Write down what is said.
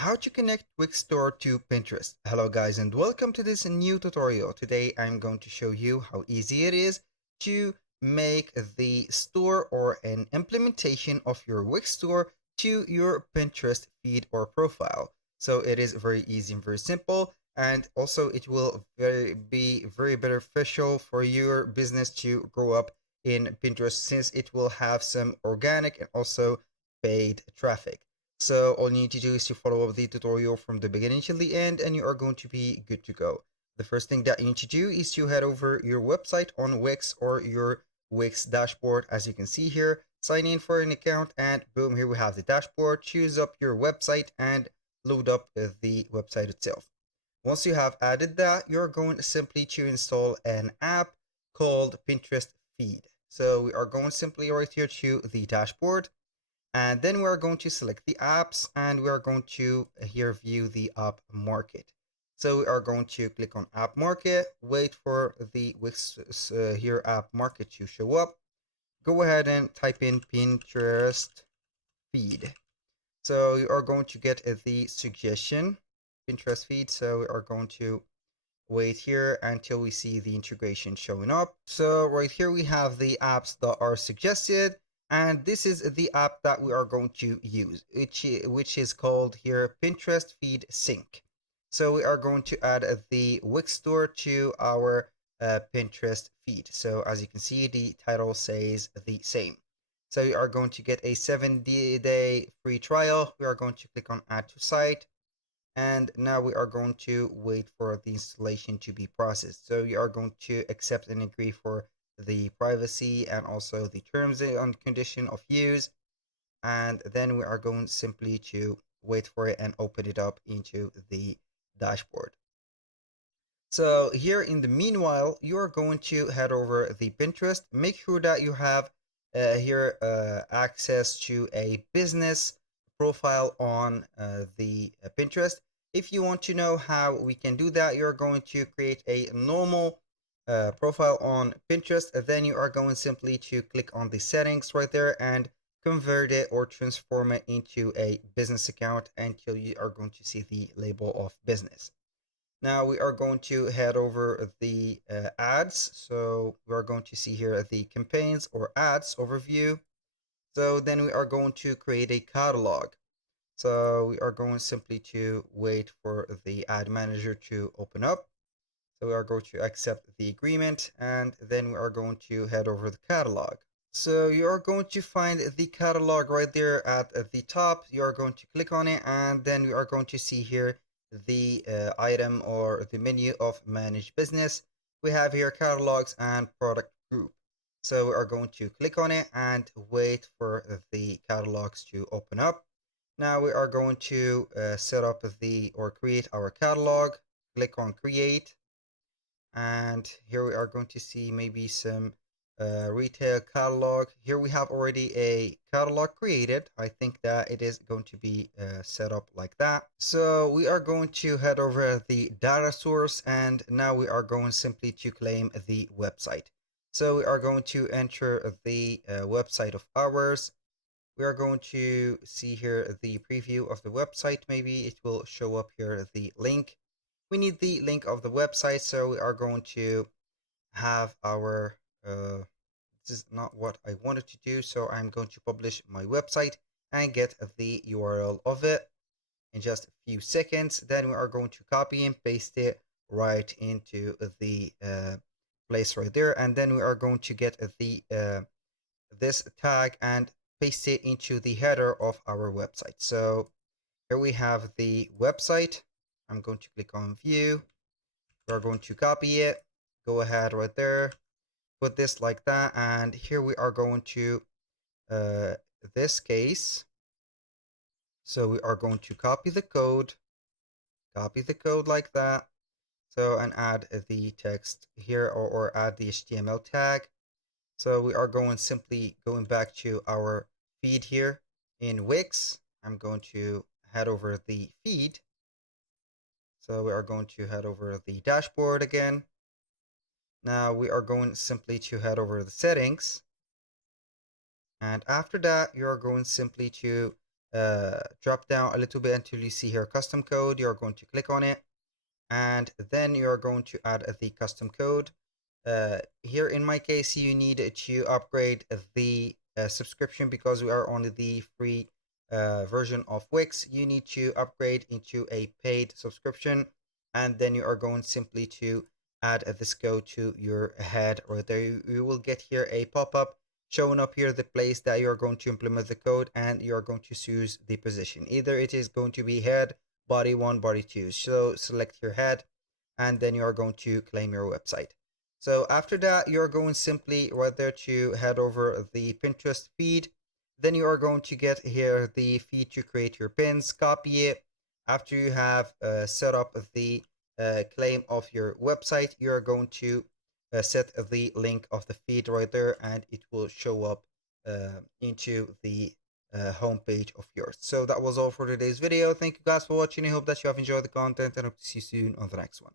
How to connect Wix Store to Pinterest. Hello guys and welcome to this new tutorial. Today I'm going to show you how easy it is to make the store or an implementation of your Wix Store to your Pinterest feed or profile. So it is very easy and very simple, and also it will be very beneficial for your business to grow up in Pinterest, since it will have some organic and also paid traffic. So all you need to do is to follow the tutorial from the beginning till the end, and you are going to be good to go. The first thing that you need to do is to head over your website on Wix or your Wix dashboard. As you can see here, sign in for an account, and boom, here we have the dashboard. Choose up your website and load up the website itself. Once you have added that, you're going simply to install an app called Pinterest Feed. So we are going simply right here to the dashboard, and then we are going to select the apps, and we are going to here view the app market. So we are going to click on app market, wait for the Wix here app market to show up. Go ahead and type in Pinterest feed. So you are going to get the suggestion Pinterest feed. So we are going to wait here until we see the integration showing up. So right here we have the apps that are suggested, and this is the app that we are going to use, which is called here Pinterest Feed Sync. So we are going to add the Wix store to our Pinterest feed. So as you can see, the title says the same. So you are going to get a 7-day free trial. We are going to click on add to site, and now we are going to wait for the installation to be processed. So you are going to accept and agree for the privacy and also the terms and condition of use, and then we are going simply to wait for it and open it up into the dashboard. So here in the meanwhile, you are going to head over the Pinterest. Make sure that you have here access to a business profile on the Pinterest. If you want to know how we can do that, you're going to create a normal profile on Pinterest. Then you are going simply to click on the settings right there and convert it or transform it into a business account until you are going to see the label of business. Now we are going to head over the ads. So we are going to see here the campaigns or ads overview. So then we are going to create a catalog. So we are going simply to wait for the ad manager to open up. So we are going to accept the agreement, and then we are going to head over the catalog. So you are going to find the catalog right there at the top. You are going to click on it, and then we are going to see here the item or the menu of manage business. We have here catalogs and product group. So we are going to click on it and wait for the catalogs to open up. Now we are going to set up or create our catalog. Click on create, and here we are going to see maybe some retail catalog. Here we have already a catalog created. I think that it is going to be set up like that. So we are going to head over the data source, and now we are going simply to claim the website. So we are going to enter the website of ours. We are going to see here the preview of the website. Maybe it will show up here the link. We need the link of the website, so we are going to have our this is not what I wanted to do, so I'm going to publish my website and get the URL of it in just a few seconds. Then we are going to copy and paste it right into the place right there, and then we are going to get the this tag and paste it into the header of our website. So here we have the website. I'm going to click on view. We're going to copy it. Go ahead right there, put this like that, and here we are going to this case. So we are going to copy the code like that. So and add the text here, or add the HTML tag. So we are simply going back to our feed here in Wix. I'm going to head over the feed. So we are going to head over the dashboard again. Now we are going simply to head over the settings. And after that, you are going simply to drop down a little bit until you see here custom code. You're going to click on it, and then you're going to add the custom code. Here in my case, you need to upgrade the subscription because we are on the free version of Wix. You need to upgrade into a paid subscription, and then you are going simply to add this code to your head right there. You will get here a pop-up showing up here the place that you're going to implement the code, and you're going to choose the position. Either it is going to be head, body 1, body 2. So select your head, and then you are going to claim your website. So after that, you're going simply right there to head over the Pinterest feed. Then you are going to get here the feed to create your pins, copy it. After you have set up the claim of your website, you're going to set the link of the feed right there, and it will show up into the homepage of yours. So that was all for today's video. Thank you guys for watching. I hope that you have enjoyed the content, and hope to see you soon on the next one.